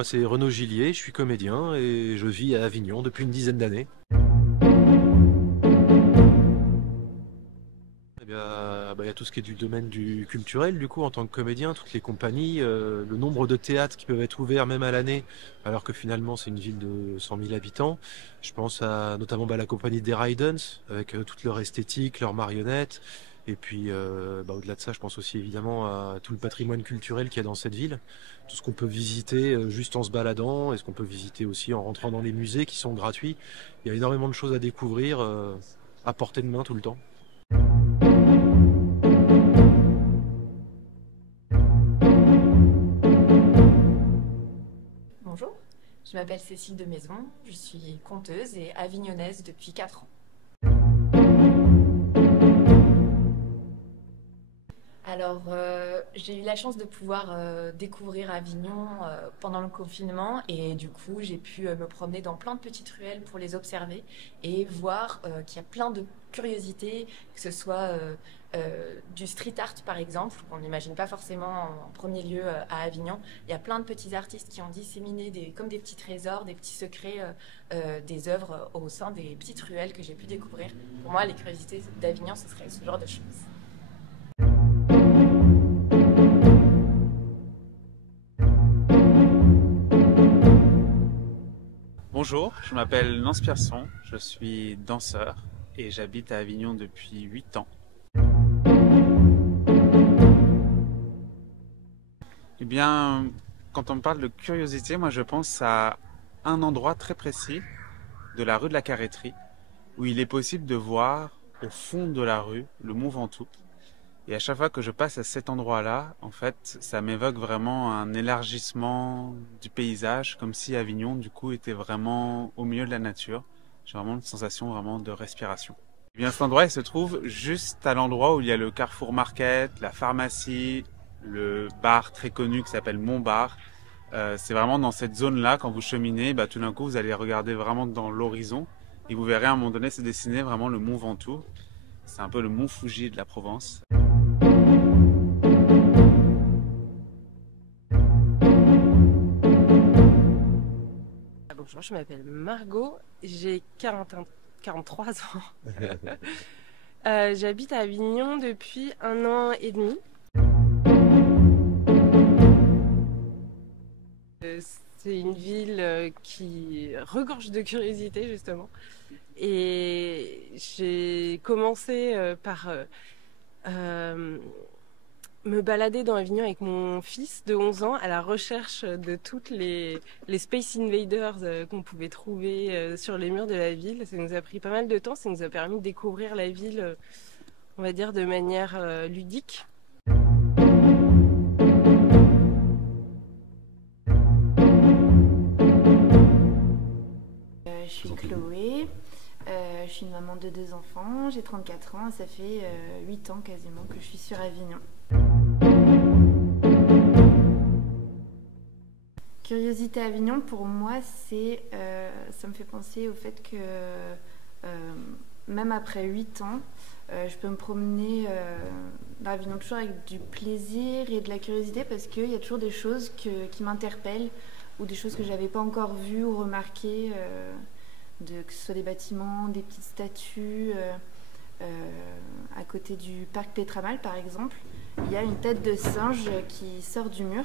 moi c'est Renaud Gillier, je suis comédien et je vis à Avignon depuis une dizaine d'années. Eh bien, il y a tout ce qui est du domaine du culturel, du coup, en tant que comédien, toutes les compagnies, le nombre de théâtres qui peuvent être ouverts même à l'année, alors que finalement c'est une ville de 100 000 habitants. Je pense à notamment la compagnie des Rydens, avec toute leur esthétique, leurs marionnettes. Et puis, au-delà de ça, je pense aussi évidemment à tout le patrimoine culturel qu'il y a dans cette ville. Tout ce qu'on peut visiter juste en se baladant, et ce qu'on peut visiter aussi en rentrant dans les musées qui sont gratuits. Il y a énormément de choses à découvrir à portée de main tout le temps. Bonjour, je m'appelle Cécile de Maison, je suis conteuse et avignonnaise depuis 4 ans. Alors, j'ai eu la chance de pouvoir découvrir Avignon pendant le confinement et du coup, j'ai pu me promener dans plein de petites ruelles pour les observer et voir qu'il y a plein de curiosités, que ce soit du street art par exemple, qu'on n'imagine pas forcément en premier lieu à Avignon. Il y a plein de petits artistes qui ont disséminé comme des petits trésors, des petits secrets, des œuvres au sein des petites ruelles que j'ai pu découvrir. Pour moi, les curiosités d'Avignon, ce serait ce genre de choses. Bonjour, je m'appelle Nance Pierson, je suis danseur et j'habite à Avignon depuis 8 ans. Eh bien, quand on me parle de curiosité, moi je pense à un endroit très précis de la rue de la Carrêterie où il est possible de voir au fond de la rue le Mont Ventoux. Et à chaque fois que je passe à cet endroit-là, en fait, ça m'évoque vraiment un élargissement du paysage, comme si Avignon, du coup, était vraiment au milieu de la nature. J'ai vraiment une sensation vraiment de respiration. Et bien, cet endroit, il se trouve juste à l'endroit où il y a le Carrefour Market, la pharmacie, le bar très connu qui s'appelle Mon Bar. C'est vraiment dans cette zone-là, quand vous cheminez, tout d'un coup, vous allez regarder vraiment dans l'horizon et vous verrez à un moment donné se dessiner vraiment le Mont Ventoux. C'est un peu le Mont Fuji de la Provence. Bonjour, je m'appelle Margot, j'ai 43 ans. J'habite à Avignon depuis 1 an et demi. C'est une ville qui regorge de curiosité justement. Et j'ai commencé par me balader dans Avignon avec mon fils de 11 ans à la recherche de toutes les Space Invaders qu'on pouvait trouver sur les murs de la ville. Ça nous a pris pas mal de temps, ça nous a permis de découvrir la ville, on va dire, de manière ludique. Je suis Chloé, je suis une maman de 2 enfants, j'ai 34 ans et ça fait 8 ans quasiment que je suis sur Avignon. Curiosité Avignon, pour moi, ça me fait penser au fait que même après 8 ans, je peux me promener dans Avignon toujours avec du plaisir et de la curiosité parce qu'il y a toujours des choses qui m'interpellent ou des choses que je n'avais pas encore vues ou remarquées, que ce soit des bâtiments, des petites statues. À côté du parc Pétramal, par exemple, il y a une tête de singe qui sort du mur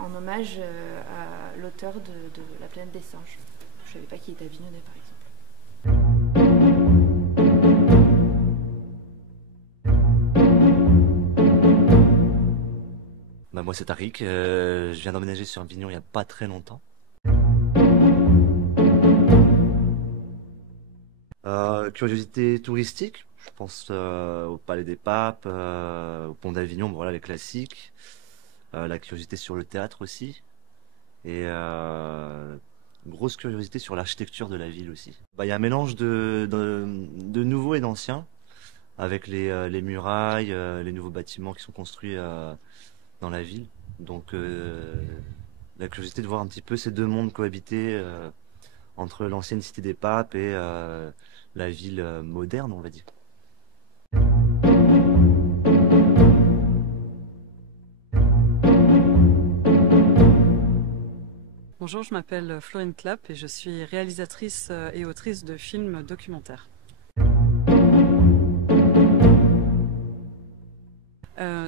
en hommage à l'auteur de La planète des singes. Je ne savais pas qu'il était avignonnais, par exemple. Moi c'est Tariq, je viens d'emménager sur Avignon il n'y a pas très longtemps. Curiosité touristique, je pense au Palais des Papes, au Pont d'Avignon, voilà les classiques. La curiosité sur le théâtre aussi. Et grosse curiosité sur l'architecture de la ville aussi. Il y a un mélange de nouveaux et d'anciens, avec les murailles, les nouveaux bâtiments qui sont construits dans la ville. Donc la curiosité de voir un petit peu ces deux mondes cohabiter entre l'ancienne cité des papes et la ville moderne, on va dire. Bonjour, je m'appelle Florine Clapp et je suis réalisatrice et autrice de films documentaires.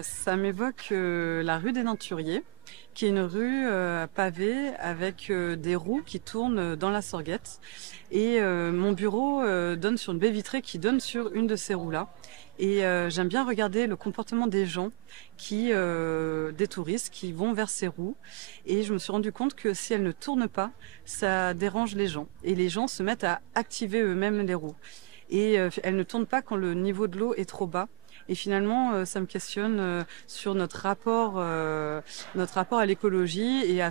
Ça m'évoque la rue des Nainturiers, qui est une rue pavée avec des roues qui tournent dans la Sorguette. Et mon bureau donne sur une baie vitrée qui donne sur une de ces roues-là. Et j'aime bien regarder le comportement des gens, des touristes qui vont vers ces roues. Et je me suis rendu compte que si elles ne tournent pas, ça dérange les gens. Et les gens se mettent à activer eux-mêmes les roues. Et elles ne tournent pas quand le niveau de l'eau est trop bas. Et finalement, ça me questionne sur notre rapport à l'écologie et à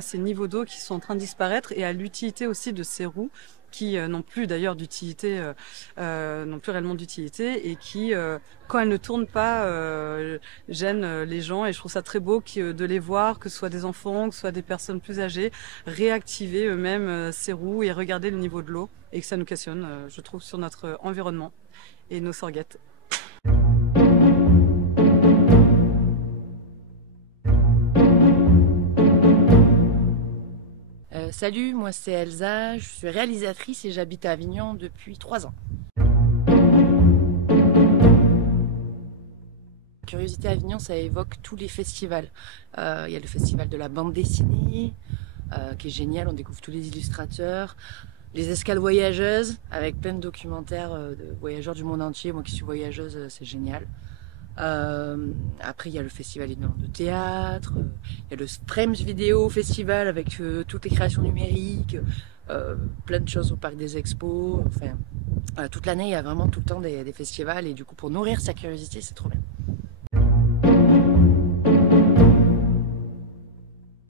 ces niveaux d'eau qui sont en train de disparaître et à l'utilité aussi de ces roues qui n'ont plus d'ailleurs d'utilité, n'ont plus réellement d'utilité et qui, quand elles ne tournent pas, gênent les gens. Et je trouve ça très beau de les voir, que ce soit des enfants, que ce soit des personnes plus âgées, réactiver eux-mêmes ces roues et regarder le niveau de l'eau et que ça nous questionne, je trouve, sur notre environnement et nos sorguettes. Salut, moi c'est Elsa, je suis réalisatrice et j'habite à Avignon depuis 3 ans. Curiosité Avignon, ça évoque tous les festivals. Il y a le festival de la bande dessinée, qui est génial, on découvre tous les illustrateurs. Les escales voyageuses, avec plein de documentaires de voyageurs du monde entier. Moi qui suis voyageuse, c'est génial. Après, il y a le festival évidemment de théâtre, il y a le Frames Vidéo Festival avec toutes les créations numériques, plein de choses au parc des expos. Enfin, toute l'année, il y a vraiment tout le temps des festivals et du coup, pour nourrir sa curiosité, c'est trop bien.